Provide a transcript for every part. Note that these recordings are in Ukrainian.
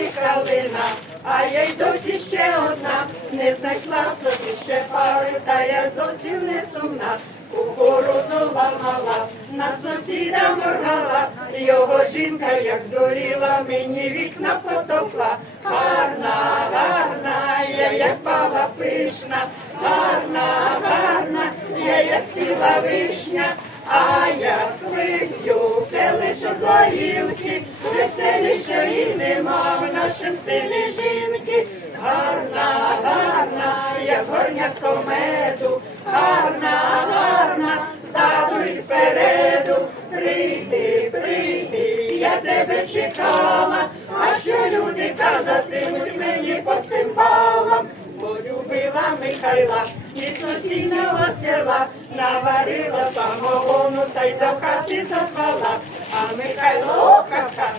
калина, а я й досі ще одна, не знайшла собі ще пари, та я зовсім не сумна. Кукурудзу ламала, на сусіда моргала, його жінка як згоріла, мені вікна потопла. Гарна, гарна, я як пава пишна, гарна, гарна, я як спіла вишня, а як вип'ю келишок горілки, веселішої нема в нашім селі жінки. Гарна, гарна, як горнятко меду, гарна, гарна, ззаду і спереду. Прийди, прийди, я тебе чекала, а що люди казатимуть мені по цим балам? Полюбила Михайла і сусіднього села, наварила самогону та й до хати зазвала. А Михайло довів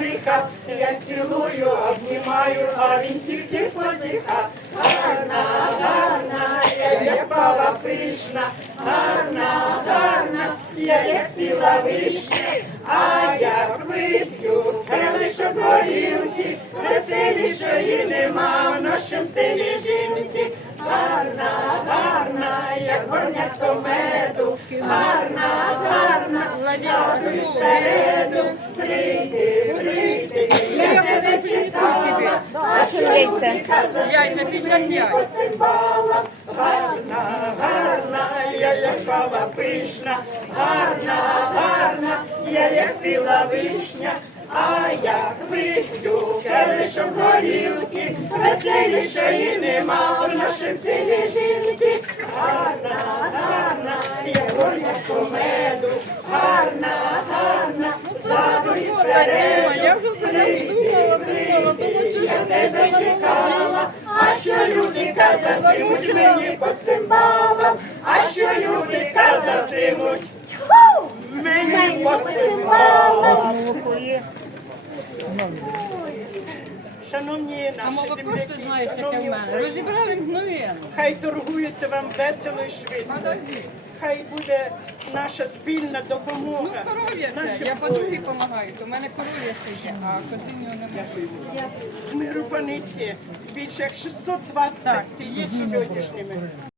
мене я цілую, обнімаю, а він тільки позиха. Гарна, гарна, я як баба пишна, гарна, гарна, я як спіла вишня, а як вип'ю, келишок горілки, веселішої нема в нашому селі жінки. Гарна, гарна, як горнятко меду, гарна, гарна, ззаду і спереду, прийди, прийди, я тебе по цим балам. Гарна, гарна, я як баба пишна, гарна, гарна, я як спіла вишня, а як вип'ю келишок горілки, веселішої нема в нашім селі. Гарна, гарна, я горнятко меду, гарна, гарна, ззаду і тебе чекала, а що люди казатимуть мені по цим балам, а що люди казатимуть мені по цим балам. Шановні наші земляки, в шановні мене. українці, Розібрали мгновенно. хай торгується вам весело і швидко. Хай буде наша спільна Ну, допомога. коров'я це. нашим Я воїнам. допомагаю. У мене коров'я ще є, а козиню немає. З миру паничі більше як 620 є сьогоднішніми.